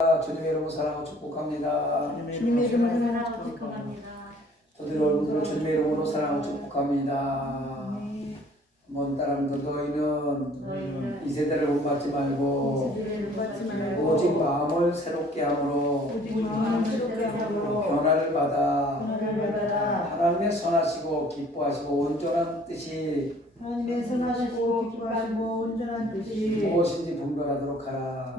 주님의 이름으로 사랑하고 축복합니다. 주님의 이름으로 사랑하고 축복합니다. 저들의 얼굴을 주님의 이름으로 사랑하고 축복합니다. 한번 따라합니다. 너희는 이 세대를 본받지 말고 오직 마음을 새롭게 함으로 변화를 받아 하나님의 선하시고 기뻐하시고 온전한 뜻이 하나님의 선하시고 기뻐하시고 온전한 뜻이 무엇인지 분별하도록 하라.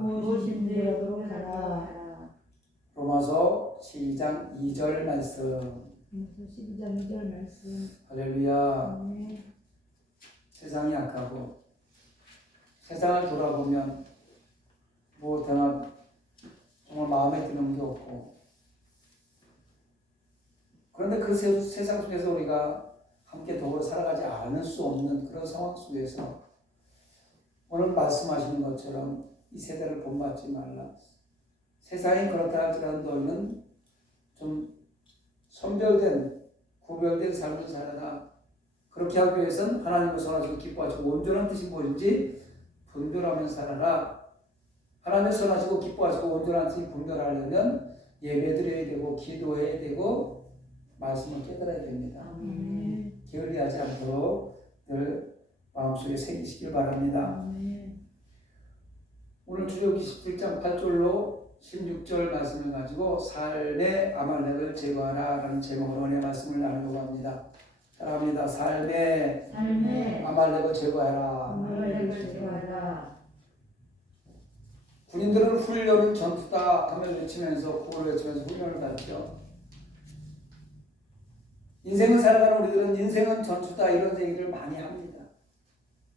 로마서 12장 2절 말씀. 12장 2절 말씀. 할렐루야. 세상이 약하고 세상을 돌아보면 무엇하나 정말 마음에 드는 게 없고, 그런데 그 세상 속에서 우리가 함께 더불어 살아가지 않을 수 없는 그런 상황 속에서 오늘 말씀하시는 것처럼 이 세대를 본받지 말라. 세상이 그렇다 할지라도 너희는 좀 선별된 구별된 삶을 살아라. 그렇게 하기 위해서는 하나님을 선하시고 기뻐하시고 온전한 뜻이 무엇인지 분별하며 살아라. 하나님을 선하시고 기뻐하시고 온전한 뜻이 분별하려면 예배드려야 되고 기도해야 되고 말씀을 깨달아야 됩니다. 게을리하지 않도록 늘 마음속에 새기시길 바랍니다. 오늘 출애굽기 17장 8절로 16절 말씀을 가지고 삶의 아말렉을 제거하라 라는 제목으로 은혜 말씀을 나누려고 합니다. 따라합니다. 삶의 아말렉을 제거하라. 군인들은 훈련은 전투다 하며 외치면서 구호를 외치면서 훈련을 받죠. 인생을 살아가는 우리들은 인생은 전투다 이런 얘기를 많이 합니다.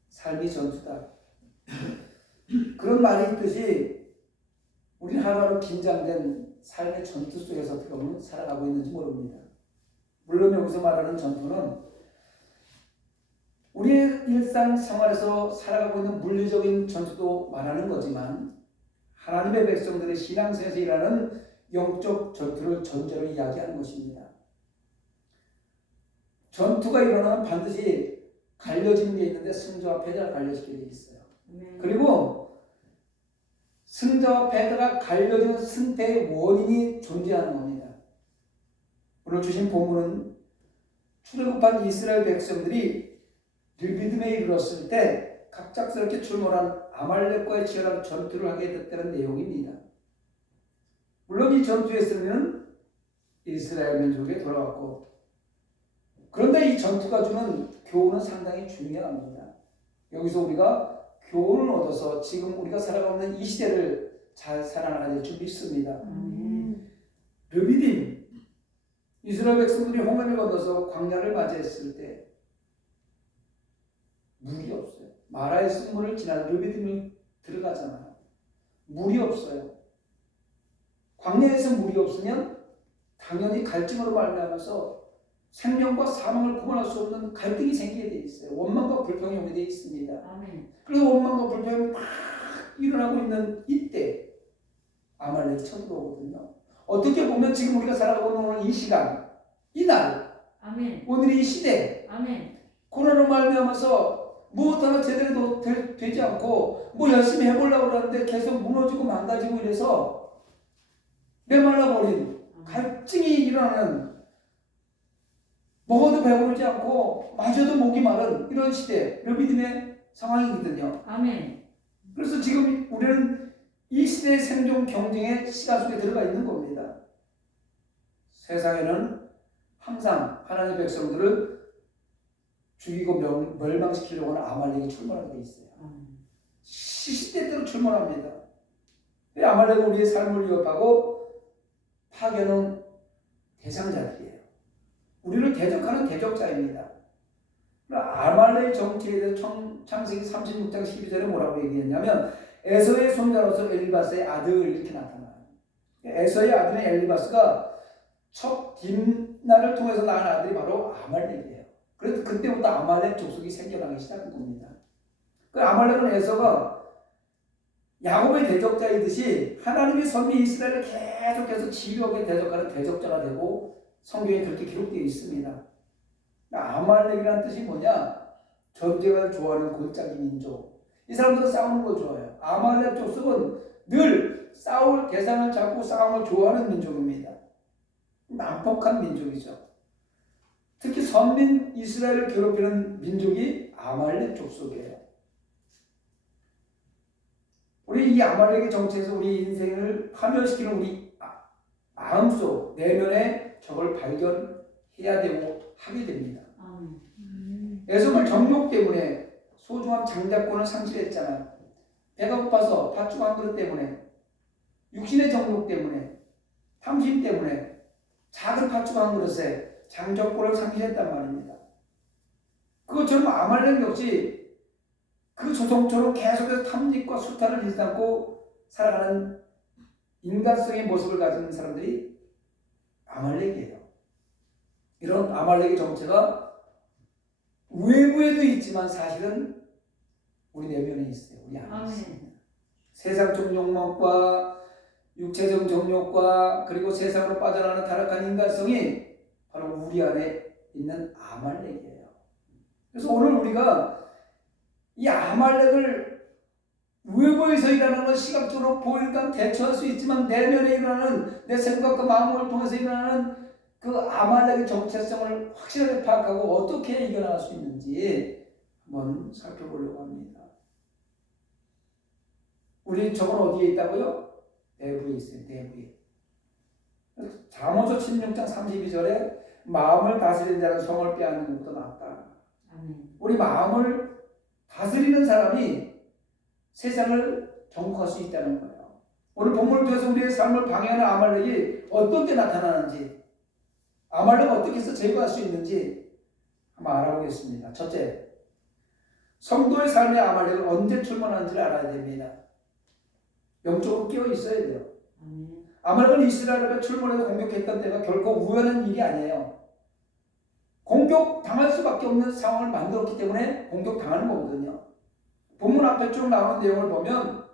삶이 전투다. 그런 말이 있듯이 우리는 하루하루 긴장된 삶의 전투 속에서 어떻게 보면 살아가고 있는지 모릅니다. 물론 여기서 말하는 전투는 우리의 일상생활에서 살아가고 있는 물리적인 전투도 말하는 거지만 하나님의 백성들의 신앙생에서 일하는 영적 전투를 전제로 이야기하는 것입니다. 전투가 일어나면 반드시 갈려지는 게 있는데 승자와 패자가 갈려지게 돼 있어요. 그리고 승자와 패자가 갈려지는 승패의 원인이 존재하는 겁니다. 오늘 주신 본문은 출애굽한 이스라엘 백성들이 르비딤에 이르렀을 때 갑작스럽게 출몰한 아말렉과의 치열한 전투를 하게 됐다는 내용입니다. 물론 이 전투에서는 이스라엘 민족에 돌아왔고, 그런데 이 전투가 주는 교훈은 상당히 중요합니다. 여기서 우리가 교훈을 얻어서 지금 우리가 살아가고 있는 이 시대를 잘 살아나가야 될 줄 믿습니다. 르비딤, 이스라엘 백성들이 홍해를 건너서 광야를 맞이했을 때 물이 없어요. 마라의 쓴물을 지나 르비딤을 들어가잖아요. 물이 없어요. 광야에서 물이 없으면 당연히 갈증으로 말미암아서 생명과 사망을 구분할 수 없는 갈등이 생기게 돼 있어요. 원망과 불평이 오게 돼 있습니다. 그래서 원망과 불평이 막 일어나고 있는 이때 아말렉이 쳐들어오거든요. 어떻게 보면 지금 우리가 살아가고 있는 오늘 이 시간, 이날, 오늘 이 시대, 코로나로 말미암아서 무엇 하나 제대로 되지 않고 뭐 열심히 해보려고 그러는데 계속 무너지고 망가지고 이래서 메말라버린 갈증이 일어나는, 먹어도 배부르지 않고 마셔도 목이 마른 이런 시대, 르비딤의 상황이거든요. 그래서 지금 우리는 이 시대의 생존 경쟁의 시간 속에 들어가 있는 겁니다. 세상에는 항상 하나님의 백성들을 죽이고 멸망시키려고 하는 아말렉이 출몰하게 돼 있어요. 시시때때로 출몰합니다. 아말렉은 우리의 삶을 위협하고 파괴는 대상자들이에요. 우리를 대적하는 대적자입니다. 아말렉의 정체에 대해서 창세기 36장 12절에 뭐라고 얘기했냐면 에서의 손자로서 엘리바스의 아들 이렇게 나타나요. 에서의 아들인 엘리바스가 첫 딥나를 통해서 낳은 아들이 바로 아말렉이에요. 그래서 그때부터 아말렉 족속이 생겨나기 시작한 겁니다. 그 아말렉은 에서가 야곱의 대적자이듯이 하나님의 선미 이스라엘을 계속해서 지옥에 대적하는 대적자가 되고 성경에 그렇게 기록되어 있습니다. 아말렉이라는 뜻이 뭐냐? 전쟁을 좋아하는 골짜기 민족. 이 사람들은 싸우는 걸 좋아해요. 아말렉 족속은 늘 싸울 대상을 잡고 싸움을 좋아하는 민족입니다. 난폭한 민족이죠. 특히 선민 이스라엘을 괴롭히는 민족이 아말렉 족속이에요. 우리 이 아말렉의 정체에서 우리 인생을 파멸시키는 우리 마음속 내면에 저걸 발견해야 되고 하게 됩니다. 에서는 정욕 때문에 소중한 장자권을 상실했잖아요. 배가 고파서 팥죽 한 그릇 때문에, 육신의 정욕 때문에, 탐심 때문에 작은 팥죽 한 그릇에 장자권을 상실했단 말입니다. 그것처럼 아말렉 역시 그 조성처럼 계속해서 탐닉과 수탈을 일삼고 살아가는 인간성의 모습을 가진 사람들이 아말렉이에요. 이런 아말렉의 정체가 외부에도 있지만 사실은 우리 내면에 있어요. 우리 안에 있습니다. 세상적 욕망과 육체적 정욕과 그리고 세상으로 빠져나가는 타락한 인간성이 바로 우리 안에 있는 아말렉이에요. 그래서 오늘 우리가 이 아말렉을 외부에서 일어나는 건 시각적으로 보일까 대처할 수 있지만 내면에 일어나는 내 생각과 마음을 통해서 일어나는 그 아말렉의 정체성을 확실하게 파악하고 어떻게 이겨나갈 수 있는지 한번 살펴보려고 합니다. 우리 저건 어디에 있다고요? 내부에 있어요. 내부에. 잠언서 16장 32절에 마음을 다스리는 자는 성을 빼앗는 것보다 낫다. 우리 마음을 다스리는 사람이 세상을 정복할 수 있다는 거예요. 오늘 본문을 통해서 우리의 삶을 방해하는 아말렉이 어떤 때 나타나는지, 아말렉을 어떻게 해서 제거할 수 있는지 한번 알아보겠습니다. 첫째, 성도의 삶의 아말렉을 언제 출몰하는지를 알아야 됩니다. 영적으로 깨어 있어야 돼요. 아말렉은 이스라엘을 출몰해서 공격했던 때가 결코 우연한 일이 아니에요. 공격 당할 수밖에 없는 상황을 만들었기 때문에 공격 당하는 거거든요. 본문 앞에 쭉 나오는 내용을 보면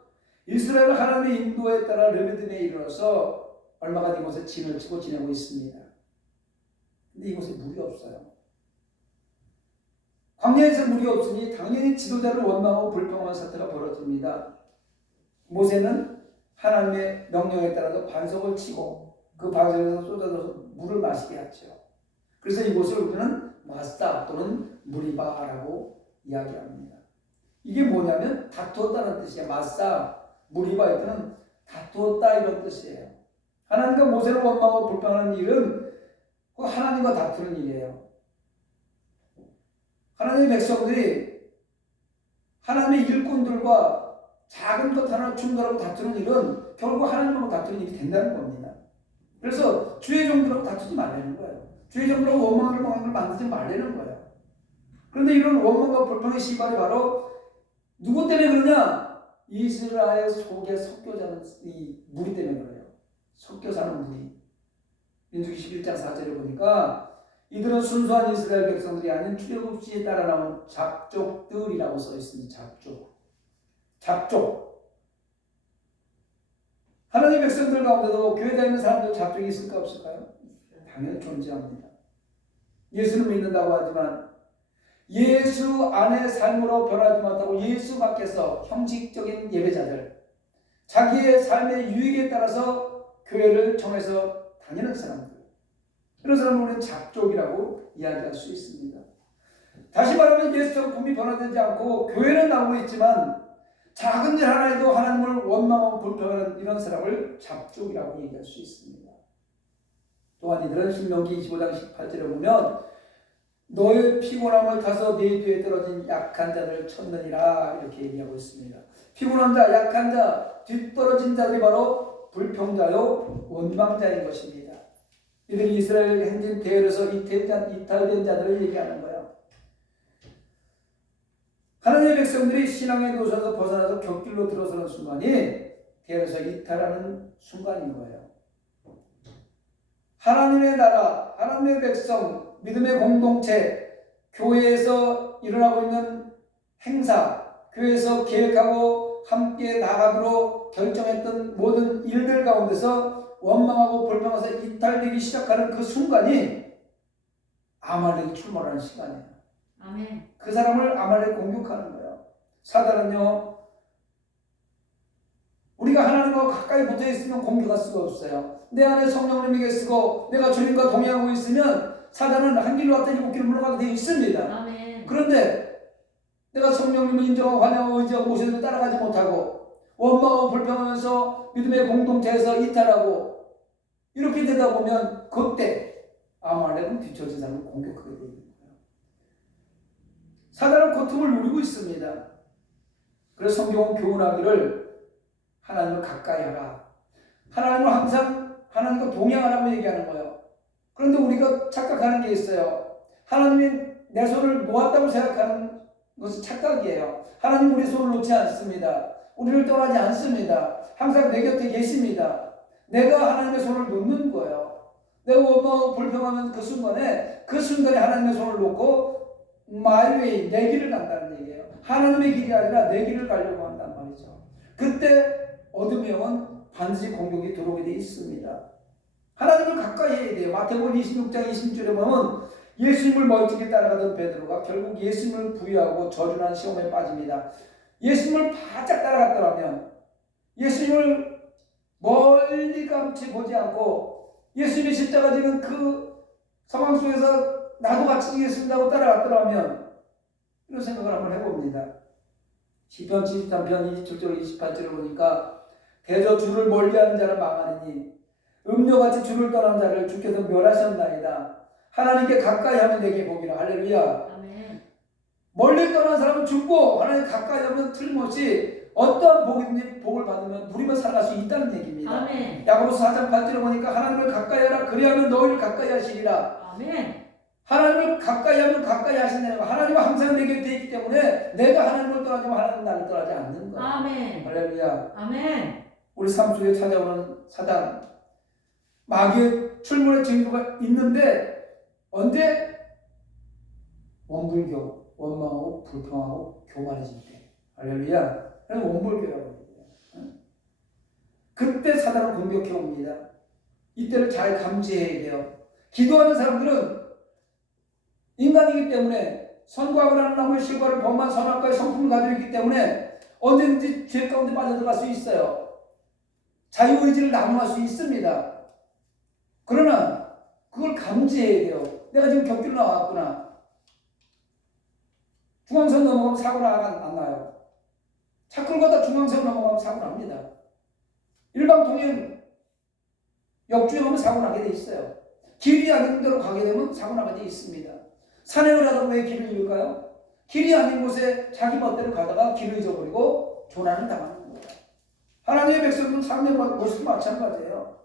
이스라엘은 하나님의 인도에 따라 르비딤에 이르러서 얼마간 이곳에 진을 치고 지내고 있습니다. 근데 이곳에 물이 없어요. 광야에서 물이 없으니 당연히 지도자를 원망하고 불평하는 사태가 벌어집니다. 모세는 하나님의 명령에 따라서 반석을 치고 그 반석에서 쏟아져서 물을 마시게 하죠. 그래서 이곳을 우리는 마스다 또는 무리바라고 이야기합니다. 이게 뭐냐면 다투었다는 뜻이에요. 마스다, 무리바 이때는 다투었다 이런 뜻이에요. 하나님과 모세를 원망하고 불평하는 일은 하나님과 다투는 일이에요. 하나님의 백성들이 하나님의 일꾼들과 작은 것 하나 충돌하고 다투는 일은 결국 하나님하고 다투는 일이 된다는 겁니다. 그래서 주의 종들하고 다투지 말라는 거예요. 주의 종들하고 원망을 만들지 말라는 거예요. 그런데 이런 원망과 불평의 시발이 바로 누구 때문에 그러냐? 이스라엘 속에 섞여 사는 이 무리 때문에 그래요. 섞여 사는 무리. 민수기 11장 4절에 보니까 이들은 순수한 이스라엘 백성들이 아닌 출애굽시에 따라 나온 잡족들이라고 써 있습니다. 잡족. 하나님의 백성들 가운데도 교회 다니는 사람들 잡족이 있을까 없을까요? 당연히 존재합니다. 예수를 믿는다고 하지만 예수 안의 삶으로 변하지 못하고 예수 밖에서 형식적인 예배자들, 자기의 삶의 유익에 따라서 교회를 정해서 다니는 사람들, 이런 사람을 우리는 잡족이라고 이야기할 수 있습니다. 다시 말하면 예수처럼 분이 변화되지 않고 교회는 나오고 있지만 작은 일 하나에도 하나님을 원망하고 불평하는 이런 사람을 잡족이라고 얘기할 수 있습니다. 또한 이들은 신명기 25장 18절에 보면 너의 피곤함을 타서 네 뒤에 떨어진 약한 자들을 쳤느니라 이렇게 얘기하고 있습니다. 피곤한 자, 약한 자, 뒤떨어진 자들이 바로 불평자요 원망자인 것입니다. 이들이 이스라엘 행진 대열에서 이탈된 자들을 얘기하는 거예요. 하나님의 백성들이 신앙의 노선에서 벗어나서 격길로 들어서는 순간이 대열에서 이탈하는 순간인 거예요. 하나님의 나라, 하나님의 백성, 믿음의 공동체, 교회에서 일어나고 있는 행사, 교회에서 계획하고 함께 나가기로 결정했던 모든 일들 가운데서 원망하고 불평해서 이탈되기 시작하는 그 순간이 아말렉이 출몰하는 시간이에요. 아멘. 그 사람을 아말렉 공격하는 거예요. 사단은요, 우리가 하나님과 가까이 붙어 있으면 공격할 수가 없어요. 내 안에 성령님이 계시고 내가 주님과 동행하고 있으면 사단은 한 길로 왔다 일곱 길로 물러가게 되어 있습니다. 아멘. 그런데 내가 성령님을 인정하고 환영하고 의지하고 모세를 따라가지 못하고 원망하고 불평하면서 믿음의 공동체에서 이탈하고 이렇게 되다 보면 그때 아말렉은 뒤처진 사람을 공격하게 되는 거예요. 사단은 고통을 누리고 있습니다. 그래서 성경은 교훈하기를 하나님을 가까이 하라. 하나님을 항상 하나님과 동행하라고 얘기하는 거예요. 그런데 우리가 착각하는 게 있어요. 하나님이 내 손을 놓았다고 생각하는 것은 착각이에요. 하나님 우리 손을 놓지 않습니다. 우리를 떠나지 않습니다. 항상 내 곁에 계십니다. 내가 하나님의 손을 놓는 거예요. 내가 원망하고 불평하면 그 순간에 하나님의 손을 놓고 my way, 내 길을 간다는 얘기예요. 하나님의 길이 아니라 내 길을 가려고 한단 말이죠. 그때 어둠형은 반드시 공격이 들어오게 되어 있습니다. 하나님을 가까이 해야 돼요. 마태복음 26장 26절에 보면 예수님을 멀찍이 따라가던 베드로가 결국 예수님을 부인하고 저주난 시험에 빠집니다. 예수님을 바짝 따라갔더라면, 예수님을 멀리감치 보지 않고 예수님이 십자가 지는 그 상황 속에서 나도 같이 지겠습니다 하고 따라갔더라면, 이런 생각을 한번 해봅니다. 시편 73편 27절 28절을 보니까 대저 주를 멀리하는 자는 망하느니 음료같이 주를 떠난 자를 주께서 멸하셨나이다. 하나님께 가까이 하면 내게 복이라. 할렐루야. 아멘. 멀리 떠난 사람은 죽고 하나님 가까이 하면 틀림없이 어떠한 복이든지 복을 받으면 누리며 살아갈 수 있다는 얘기입니다. 아멘. 야고보서 4장 8절에 보니까 하나님을 가까이 하라. 그리하면 너희를 가까이 하시리라. 아멘. 하나님을 가까이 하면 가까이 하신다는 거. 하나님은 항상 내 곁에 있기 때문에 내가 하나님을 떠나지만 하나님은 나를 떠나지 않는 거예요. 아멘. 할렐루야. 아멘. 우리 삶 속에 찾아오는 사단, 마귀의 출몰의 징조가 있는데 언제? 원불교, 원망하고 불평하고 교만해질 때. 할렐루야. 그래서 원불교라고 합니다. 그때 사단은 공격해 옵니다. 이때를 잘 감지해야 돼요. 기도하는 사람들은 인간이기 때문에 선과학을 하는 나무의 실과를 범한 선악과의 성품을 가지고 있기 때문에 언제든지 죄 가운데 빠져들어갈 수 있어요. 자유의지를 남용할 수 있습니다. 그러나 그걸 감지해야 돼요. 내가 지금 격길로 나왔구나. 중앙선 넘어가면 사고가 안 나요. 차 끌고 가다 중앙선 넘어가면 사고 납니다. 일방통행 역주행하면 사고 나게 돼 있어요. 길이 아닌 데로 가게 되면 사고 나게 돼 있습니다. 산행을 하다가 왜 길을 잃을까요? 길이 아닌 곳에 자기 멋대로 가다가 길을 잊어버리고 조난을 당하는 거예요. 하나님의 백성들은 삶의 모습도 마찬가지예요.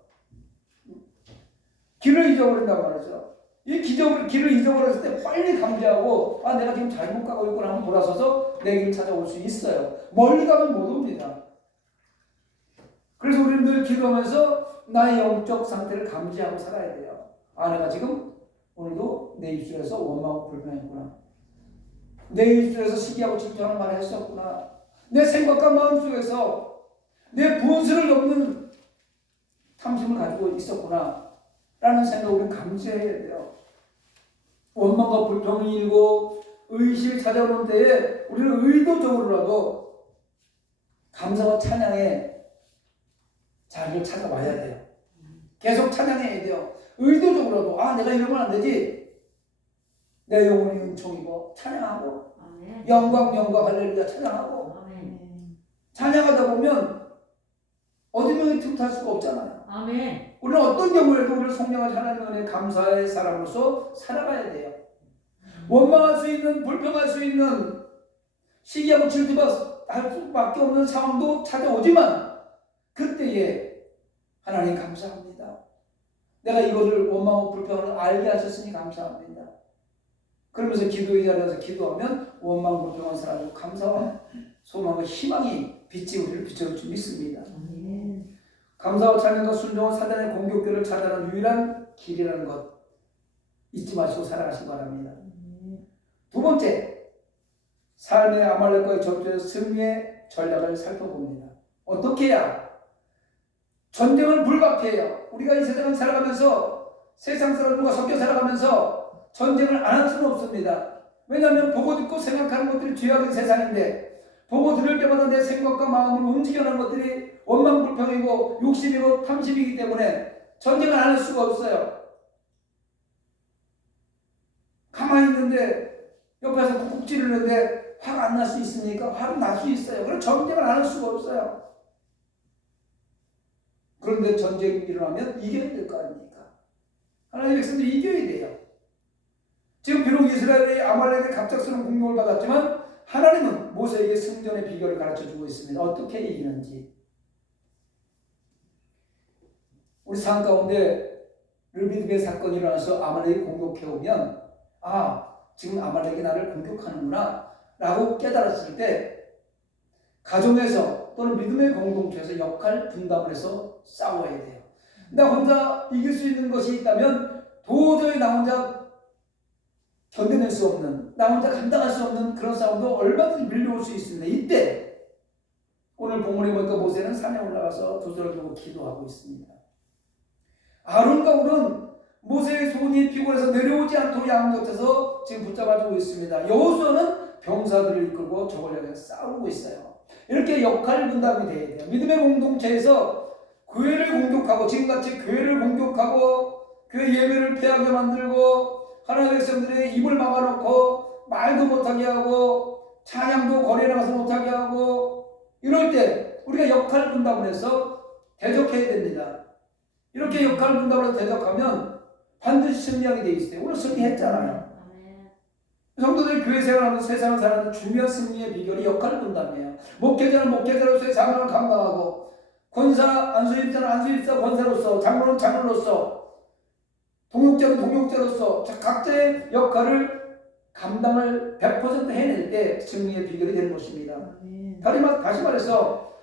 길을 잊어버린단 말이죠. 이 길을 잊어버렸을 때 빨리 감지하고 내가 지금 잘못 가고 있구나 하면 돌아서서 내 길을 찾아올 수 있어요. 멀리 가면 못 옵니다. 그래서 우리는 늘 기도하면서 나의 영적 상태를 감지하고 살아야 돼요. 내가 지금 오늘도 내 입술에서 원망하고 불평했구나. 내 입술에서 시기하고 질투하는 말을 했었구나. 내 생각과 마음속에서 내 본성을 넘는 탐심을 가지고 있었구나 라는 생각을 우리는 감지해야 돼요. 원망과 불평이 일고 의식이 찾아오는 때에 우리는 의도적으로라도 감사와 찬양의 자리를 찾아와야 돼요. 계속 찬양해야 돼요. 의도적으로라도 내가 이러면 안 되지. 내 영혼이 은총이고 찬양하고 아멘. 영광 할렐루야 찬양하고 아멘. 찬양하다 보면 어둠이 틈탈 수가 없잖아요. 아멘. 우리는 어떤 경우에도 우리를 성령하신 하나님의 은혜에 감사의 사람으로서 살아가야 돼요. 원망할 수 있는, 불평할 수 있는, 시기하고 질투할 수밖에 없는 상황도 찾아오지만 그때에 하나님 감사합니다. 내가 이거를 원망하고 불평을 알게 하셨으니 감사합니다. 그러면서 기도의 자리에서 기도하면 원망 불평한 사람은 감사와 소망과 희망이 빛이 우리를 비춰줄 줄 믿습니다. 아멘. 감사와 찬양과 순종은 사단의 공격들을 차단하는 유일한 길이라는 것 잊지 마시고 살아가시기 바랍니다. 두 번째, 삶의 아말렉과의 전투에서 승리의 전략을 살펴봅니다. 어떻게 해야? 전쟁은 불가피해요. 우리가 이 세상을 살아가면서 세상 사람들과 섞여 살아가면서 전쟁을 안 할 수는 없습니다. 왜냐하면 보고 듣고 생각하는 것들이 죄악의 세상인데 보고 들을 때마다 내 생각과 마음을 움직여내는 것들이 원망불평이고 욕심이고 탐심이기 때문에 전쟁을 안 할 수가 없어요. 가만히 있는데 옆에서 쿡쿡 찌르는데 화가 안 날 수 있습니까? 화는 날 수 있어요. 그럼 전쟁을 안 할 수가 없어요. 그런데 전쟁이 일어나면 이겨야 될 거 아닙니까? 하나님의 백성들이 이겨야 돼요. 지금 비록 이스라엘이 아말렉의 갑작스러운 공격을 받았지만 하나님은 모세에게 승전의 비결을 가르쳐주고 있습니다. 어떻게 이기는지. 우리 삶 가운데 르비드의 사건이 일어나서 아말렉이 공격해오면 지금 아말렉이 나를 공격하는구나 라고 깨달았을 때 가정에서 또는 믿음의 공동체에서 역할 분담을 해서 싸워야 돼요. 나 혼자 이길 수 있는 것이 있다면 도저히 나 혼자 견뎌낼 수 없는, 나 혼자 감당할 수 없는 그런 싸움도 얼마든지 밀려올 수 있습니다. 이때 오늘 본문에 보니까 모세는 산에 올라가서 두 손을 들고 기도하고 있습니다. 아론과 울은 모세의 손이 피곤해서 내려오지 않도록 양 곁에서 지금 붙잡아주고 있습니다. 여호수아는 병사들을 이끌고 적을 향해 싸우고 있어요. 이렇게 역할 분담이 돼야 돼요. 믿음의 공동체에서 교회를 공격하고 지금같이 교회를 공격하고 교회 예배를 폐하게 만들고 하나님의 백성들의 입을 막아놓고 말도 못하게 하고 찬양도 거리에 나가서 못하게 하고 이럴 때 우리가 역할 분담을 해서 대적해야 됩니다. 이렇게 역할 분담을 해서 대적하면 반드시 승리하게 돼 있어요. 오늘 승리했잖아요. 성도들이 교회 생활하면서 세상을 살아가는 중요한 승리의 비결이 역할 분담이에요. 목회자는 목회자로서의 사명을 감당하고 권사, 안수입자는 안수입자 권사로서, 장로는 장로로서, 동역자는 동역자로서 각자의 역할을 감당을 100% 해낼 때 승리의 비결이 되는 것입니다. 다시 말해서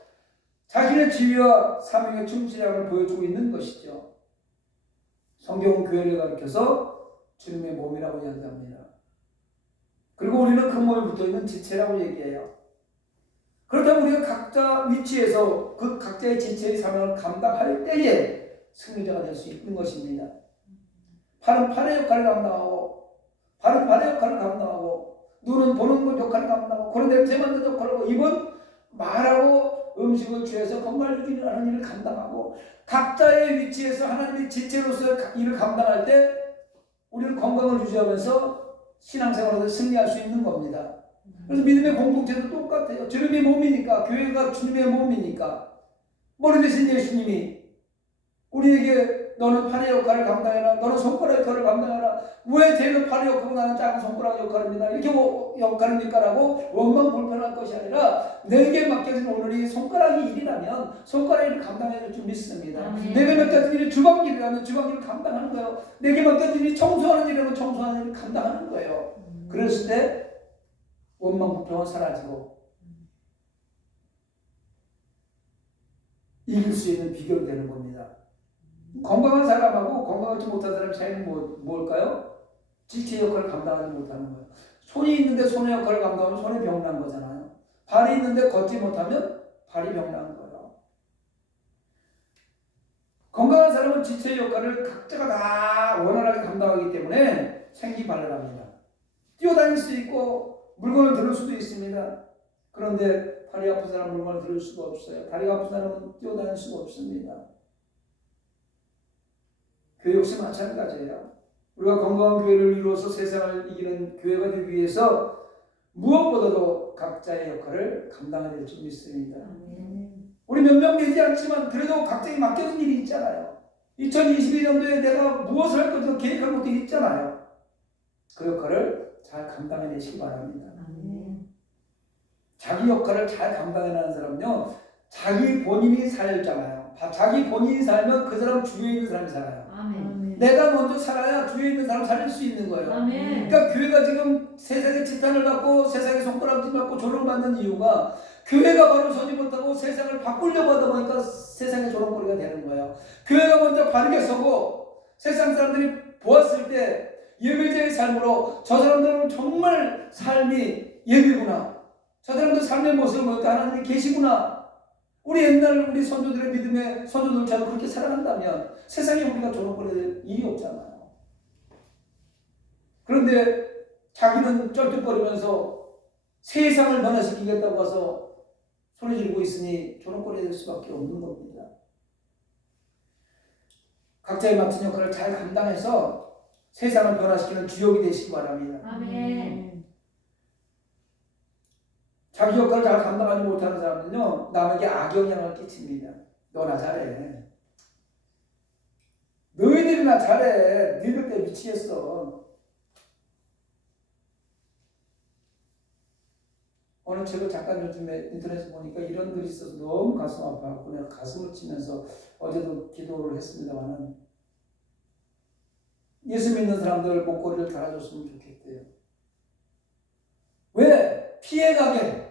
자신의 지위와 사명의 충실함을 보여주고 있는 것이죠. 성경은 교회를 가리켜서 주님의 몸이라고 이야기합니다. 그리고 우리는 그 몸에 붙어있는 지체라고 얘기해요. 그렇다면 우리가 각자 위치에서 그 각자의 지체의 사명을 감당할 때에 승리자가 될 수 있는 것입니다. 팔은 팔의 역할을 감당하고, 발은 발의 역할을 감당하고, 눈은 보는 것 역할을 감당하고, 코는 냄새 맡는 역할을 하고, 입은 말하고 음식을 취해서 건강을 유지하는 일을 감당하고, 각자의 위치에서 하나님의 지체로서 일을 감당할 때 우리는 건강을 유지하면서 신앙생활에서 승리할 수 있는 겁니다. 그래서 믿음의 공동체도 똑같아요. 주님의 몸이니까, 교회가 주님의 몸이니까, 머리 대신 예수님이 우리에게 너는 팔의 역할을 감당해라, 너는 손가락 역할을 감당해라, 왜 쟤는 팔의 역할이고 나는 작은 손가락 역할입니다, 이렇게 역할입니까? 라고 원망 불편할 것이 아니라 내게 맡겨진 오늘이 손가락이 일이라면 손가락 일을 감당해야 될 줄 믿습니다. 내게 맡겨진 일이 주방 일이라면 주방 일을 감당하는 거예요. 내게 맡겨진 일이 청소하는 일이라면 청소하는 일을 감당하는 거예요. 그랬을 때 원망 불평은 사라지고 이길 수 있는 비결이 되는 겁니다. 건강한 사람하고 건강하지 못한 사람 차이는 뭘까요? 지체 역할을 감당하지 못하는 거예요. 손이 있는데 손의 역할을 감당하면 손이 병난 거잖아요. 발이 있는데 걷지 못하면 발이 병난 거예요. 건강한 사람은 지체 역할을 각자가 다 원활하게 감당하기 때문에 생기발랄합니다. 뛰어다닐 수 있고 물건을 들을 수도 있습니다. 그런데 다리 아픈 사람은 물건을 들을 수가 없어요. 다리가 아픈 사람은 뛰어다닐 수가 없습니다. 교회 역시 마찬가지예요. 우리가 건강한 교회를 이루어서 세상을 이기는 교회가 되기 위해서 무엇보다도 각자의 역할을 감당해야 될 줄 믿습니다. 우리 몇 명 되지 않지만 그래도 각자에 맡겨진 일이 있잖아요. 2022년도에 내가 무엇을 할 것인가 계획한 것도 있잖아요. 그 역할을 잘 감당해내시기 바랍니다. 자기 역할을 잘 감당해내는 사람은요, 자기 본인이 살잖아요. 자기 본인이 살면 그 사람 주위에 있는 사람이 살아요. 내가 먼저 살아야 주위에 있는 사람 살릴 수 있는 거예요. 그러니까 교회가 지금 세상의 지탄을 받고 세상의 손가락질 받고 조롱받는 이유가 교회가 바로 서지 못하고 세상을 바꾸려고 하다 보니까 세상의 조롱거리가 되는 거예요. 교회가 먼저 바르게 서고 세상 사람들이 보았을 때 예배자의 삶으로 저 사람들은 정말 삶이 예배구나, 저 사람들 삶의 모습을 보니까 하나님이 계시구나, 우리 옛날 우리 선조들의 믿음의 선조들처럼 그렇게 살아간다면 세상에 우리가 조롱거릴 일이 없잖아요. 그런데 자기는 쩔뚝거리면서 세상을 변화시키겠다고 해서 소리 지르고 있으니 조롱거리가 될 수밖에 없는 겁니다. 각자의 맡은 역할을 잘 감당해서 세상을 변화시키는 주역이 되시기 바랍니다. 아멘. 자기 역할을 잘 감당하지 못하는 사람은요, 남에게 악영향을 끼칩니다. 너나 잘해. 너희들이나 잘해. 너희들 때 미치겠어. 어느 책을 잠깐 요즘에 인터넷에 보니까 이런 글이 있어서 너무 가슴 아파갖고 내가 가슴을 치면서 어제도 기도를 했습니다만은, 예수 믿는 사람들 목걸이를 달아줬으면 좋겠대요. 왜? 피해가게.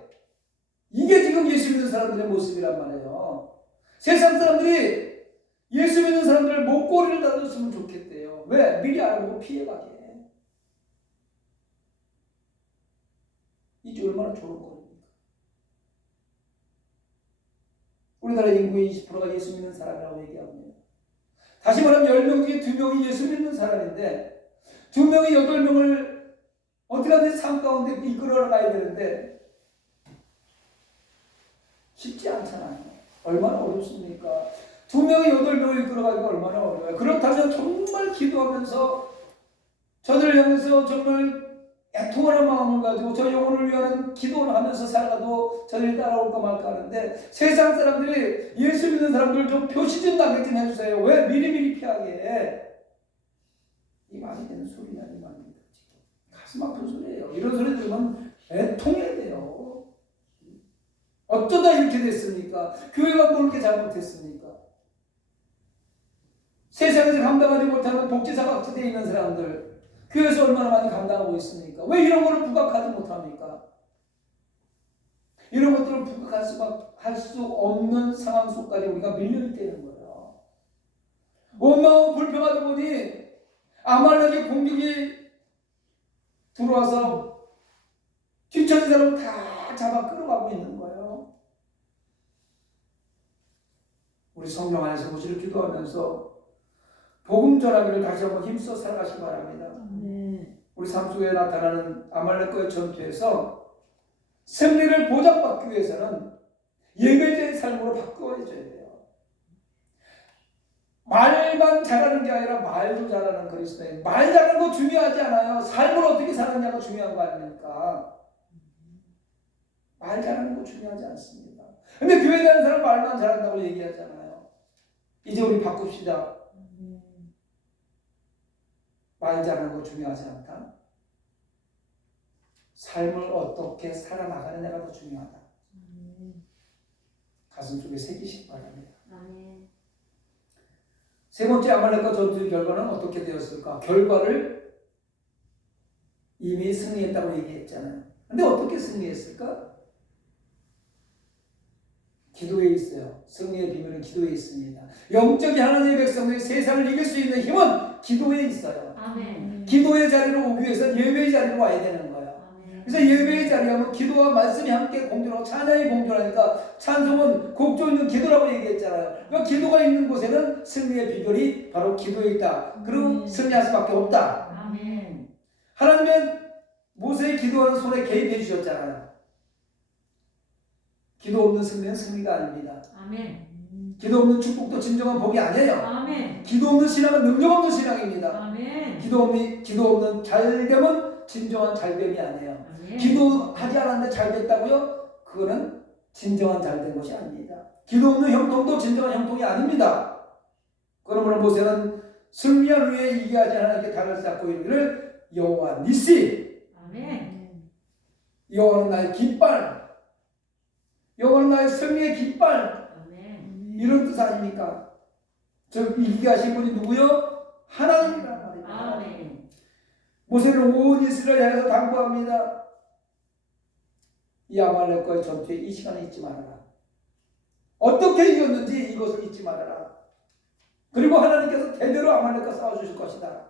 이게 지금 예수 믿는 사람들의 모습이란 말이에요. 세상 사람들이 예수 믿는 사람들 목걸이를 달아줬으면 좋겠대요. 왜? 미리 알아보고 피해가게. 이게 얼마나 좋은 거입니까? 우리나라 인구의 20%가 예수 믿는 사람이라고 얘기합니다. 다시 말하면 10명 중에 2명이 예수 믿는 사람인데 2명이 8명을 어떻게 하든지 삶 가운데 이끌어 가야 되는데 쉽지 않잖아요. 얼마나 어렵습니까? 2명이 8명을 이끌어가기가 얼마나 어려워요. 그렇다면 정말 기도하면서 저들을 향해서 정말 애통하는 마음을 가지고 저 영혼을 위한 기도를 하면서 살아가도 저들이 따라올까 말까 하는데, 세상 사람들이 예수 믿는 사람들 좀 표시 좀 나게 좀 해주세요. 왜? 미리미리 피하게. 이 말이 되는 소리냐 이 말입니다. 가슴 아픈 소리예요. 이런 소리 들으면 애통해야 돼요. 어쩌다 이렇게 됐습니까? 교회가 뭐 이렇게 잘못했습니까? 세상에서 감당하지 못하는 복지사각지대에 있는 사람들, 교회에서 얼마나 많이 감당하고 있습니까? 왜 이런 거를 부각하지 못합니까? 이런 것들을 부각할 수 없는 상황 속까지 우리가 밀려있다는 거예요. 원망하고 불평하다 보니 아말렉의 공격이 들어와서 뒤처진 사람을 다 잡아 끌어가고 있는 거예요. 우리 성령 안에서 무시를 기도하면서 복음 전하기를 다시 한번 힘써 살아가시기 바랍니다. 우리 삶 속에 나타나는 아말렉과의 전투에서 승리를 보장받기 위해서는 예배자의 삶으로 바꿔줘야 돼요. 말만 잘하는 게 아니라 말도 잘하는 그리스도인. 말 잘하는 거 중요하지 않아요. 삶을 어떻게 사느냐가 중요한 거 아닙니까? 말 잘하는 거 중요하지 않습니다. 근데 교회 다니는 사람 말만 잘한다고 얘기하잖아요. 이제 우리 바꿉시다. 말 잘하는 거 중요하지 않다. 삶을 어떻게 살아나가느냐가 더 중요하다. 가슴 속에 새기시기 바랍니다. 세 번째 아말렉과 전투의 결과는 어떻게 되었을까? 결과를 이미 승리했다고 얘기했잖아요. 근데 어떻게 승리했을까? 기도에 있어요. 승리의 비밀은 기도에 있습니다. 영적인 하나님의 백성들이 세상을 이길 수 있는 힘은 기도에 있어요. 아멘. 기도의 자리로 오기 위해서 예배의 자리로 와야 되는 거예요. 아멘. 그래서 예배의 자리하면 기도와 말씀이 함께 공존하고 찬양이 공존하니까 찬송은 곡조 있는 기도라고 얘기했잖아요. 그러니까 기도가 있는 곳에는 승리의 비결이 바로 기도에 있다. 그리고 승리할 수밖에 없다. 아멘. 하나님은 모세의 기도하는 손에 개입해 주셨잖아요. 기도 없는 승리는 승리가 아닙니다. 아멘. 기도 없는 축복도 진정한 복이 아니에요. 아멘. 기도 없는 신앙은 능력 없는 신앙입니다. 아멘. 기도 없는 잘됨은 진정한 잘됨이 아니에요. 아멘. 기도하지 않았는데 잘 됐다고요? 그거는 진정한 잘된 것이 아닙니다. 기도 없는 형통도 진정한 형통이 아닙니다. 그러므로 모세는 승리한 후에 이기하지 하나님께 달을 잡고 이르기를 여호와 니시, 아멘. 여호와는 나의 깃발, 여호와는 나의 승리의 깃발, 아멘. 이런 뜻 아닙니까? 즉 이기게 하신 분이 누구요? 하나님이란 말입니다. 아멘. 모세는 온 이스라엘 향해서 당부합니다. 이 아말렉과의 전투에 이 시간을 잊지 말아라. 어떻게 이겼는지 이것을 잊지 말아라. 그리고 하나님께서 대대로 아말렉과 싸워주실 것이다.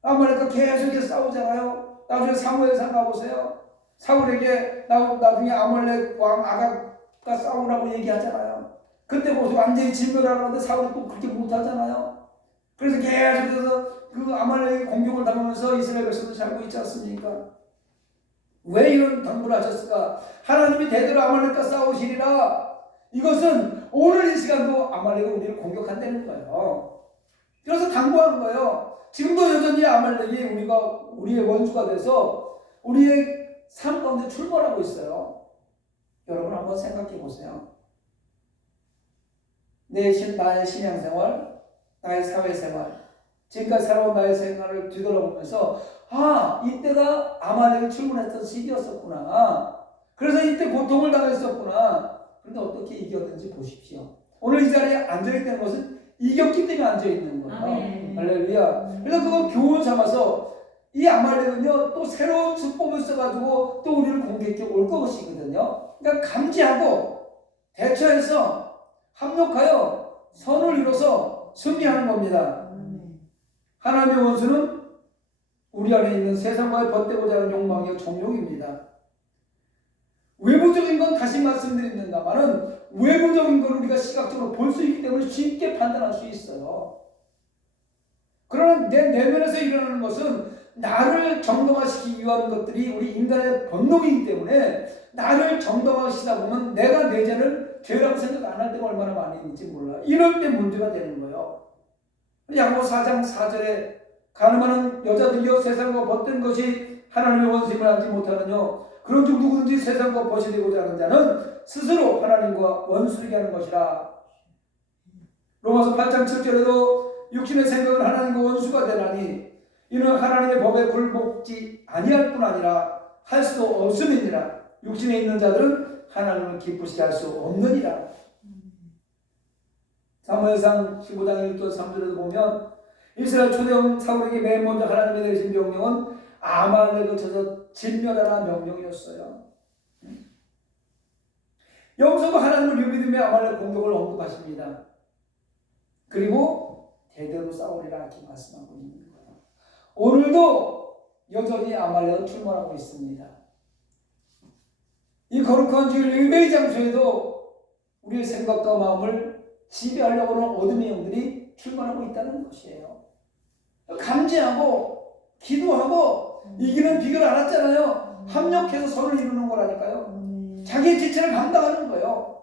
아말렉과 계속 싸우잖아요. 나중에 사무엘상 가보세요. 사울에게 나중에 아말렉 왕 아각과 싸우라고 얘기하잖아요. 그때 모두 완전히 진멸하라는데 사울이 또 그렇게 못하잖아요. 그래서 계속해서 그 아말렉의 공격을 당하면서 이스라엘 백성들 살고 있지 않습니까? 왜 이런 당부를 하셨을까? 하나님이 대대로 아말렉과 싸우시리라. 이것은 오늘 이 시간도 아말렉이 우리를 공격한다는 거예요. 그래서 당부한 거예요. 지금도 여전히 아말렉이 우리의 원수가 돼서 우리의 삶 가운데 출몰하고 있어요. 여러분 한번 생각해 보세요. 나의 신앙생활, 나의 사회생활, 지금까지 살아온 나의 생활을 뒤돌아보면서 이때가 아말렉이 출몰했던 시기였었구나. 그래서 이때 고통을 당했었구나. 그런데 어떻게 이겼는지 보십시오. 오늘 이 자리에 앉아있다는 것은 이겼기 때문에 앉아있는 거예요. 아멘. 할렐루야. 그래서 그거 교훈 삼아서 이 아말렉은요 또 새로운 수법을 써가지고 또 우리를 공격해 올 것이거든요. 그러니까 감지하고 대처해서 합력하여 선을 이뤄서 승리하는 겁니다. 하나님의 원수는 우리 안에 있는 세상과의 벗대고자 하는 욕망이요 정욕입니다. 외부적인 건 다시 말씀드립니다만은 외부적인 건 우리가 시각적으로 볼 수 있기 때문에 쉽게 판단할 수 있어요. 그러나 내 내면에서 일어나는 것은 나를 정당화시키기 위한 것들이 우리 인간의 본능이기 때문에 나를 정당화시키다 보면 내가 내 죄를 죄라고 생각 안 할 때가 얼마나 많이 있는지 몰라. 이럴 때 문제가 되는 거예요. 야고보 4장 4절에 가늠하는 여자들이여 세상과 벗된 것이 하나님의 원수임을 알지 못하느뇨. 그런 중 누구든지 세상과 벗이 되고자 하는 자는 스스로 하나님과 원수되게 하는 것이라. 로마서 8장 7절에도 육신의 생각은 하나님과 원수가 되나니 이는 하나님의 법에 굴복지 아니할 뿐 아니라 할 수도 없음이니라. 육신에 있는 자들은 하나님을 기쁘시게 할 수 없느니라. 사무엘상 15장 1절 3절에도 보면 이스라엘 초대왕 사울에게 맨 먼저 하나님이 내리신 명령은 아말렉을 쳐서 진멸하라 명령이었어요. 여기서도 하나님을 유비듬에 아말렉 공격을 언급하십니다. 그리고 대대로 싸우리라 이렇게 말씀하고 있는 거예요. 오늘도 여전히 아말렉은 출몰하고 있습니다. 이 거룩한 주일 예배의 장소에도 우리의 생각과 마음을 지배하려고 하는 어둠의 영들이 출몰하고 있다는 것이에요. 감지하고 기도하고 이기는 비결을 알았잖아요. 합력해서 선을 이루는 거라니까요. 자기의 지체를 감당하는 거예요.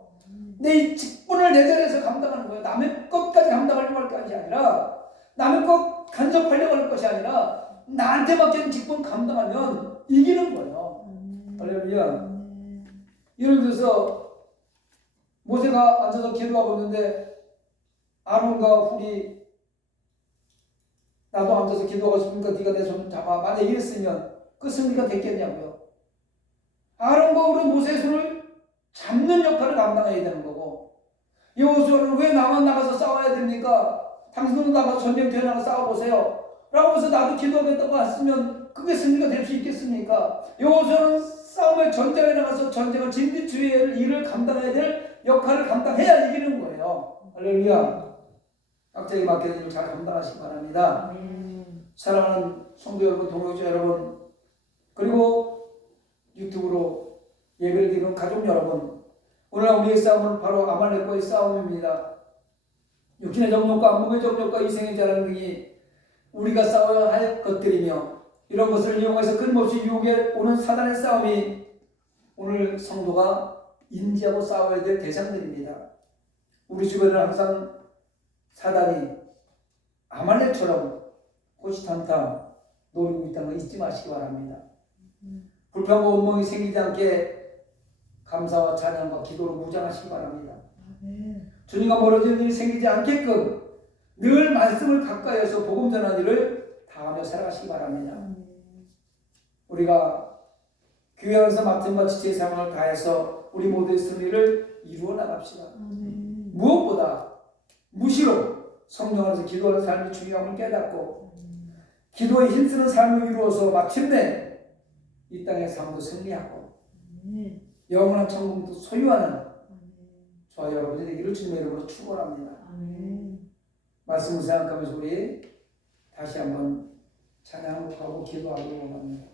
내 직분을 내 자리에서 감당하는 거예요. 남의 것까지 감당하려고 할 것이 아니라 남의 것 간섭하려고 할 것이 아니라 나한테 맡긴 직분 감당하면 이기는 거예요. 할렐루야. 예를 들어서 모세가 앉아서 기도하고 있는데 아론과 훌이 나도 앉아서 기도하고 싶으니까 네가 내 손 잡아. 만약 이랬으면 그 승리가 됐겠냐고요. 아론과 훌은 모세의 손을 잡는 역할을 감당해야 되는 거고, 여호수아는 왜 나만 나가서 싸워야 됩니까? 당신도 나가서 전쟁터에 나가서 싸워보세요 라고 해서 나도 기도하겠다고 했으면 그게 승리가 될 수 있겠습니까? 여호수아는 싸움의 전쟁에 나가서 전쟁을 진뒤주의의 일을 감당해야 될 역할을 감당해야 이기는 거예요. 할렐루야. 각자에게 맡겨진 일을 잘 감당하시기 바랍니다. 사랑하는 성도 여러분, 동역자 여러분, 그리고 유튜브로 예배를 드리는 가족 여러분, 오늘날 우리의 싸움은 바로 아말렉과의 싸움입니다. 육신의 정욕과 몸의 정욕과 이생의 자랑 등이 우리가 싸워야 할 것들이며 이런 것을 이용해서 끊임없이 유혹해 오는 사단의 싸움이 오늘 성도가 인지하고 싸워야 될 대상들입니다. 우리 주변에는 항상 사단이 아말렉처럼 호시탐탐 노리고 있다는 거 잊지 마시기 바랍니다. 불평과 원망이 생기지 않게 감사와 찬양과 기도로 무장하시기 바랍니다. 주님과 멀어지는 일이 생기지 않게끔 늘 말씀을 가까이에서 복음 전하는 일을 다하며 살아가시기 바랍니다. 우리가 교회 안에서 맡은 바 지체의 상황을 다해서 우리 모두의 승리를 이루어 나갑시다. 무엇보다 무시로 성령 안에서 기도하는 삶이 중요함을 깨닫고 기도에 힘쓰는 삶을 이루어서 마침내 이 땅의 삶도 승리하고 영원한 천국도 소유하는 저와 여러분이 되기를 주님의 이름으로 축원합니다. 말씀을 생각하면서 우리 다시 한번 찬양하고 기도하기 원합니다.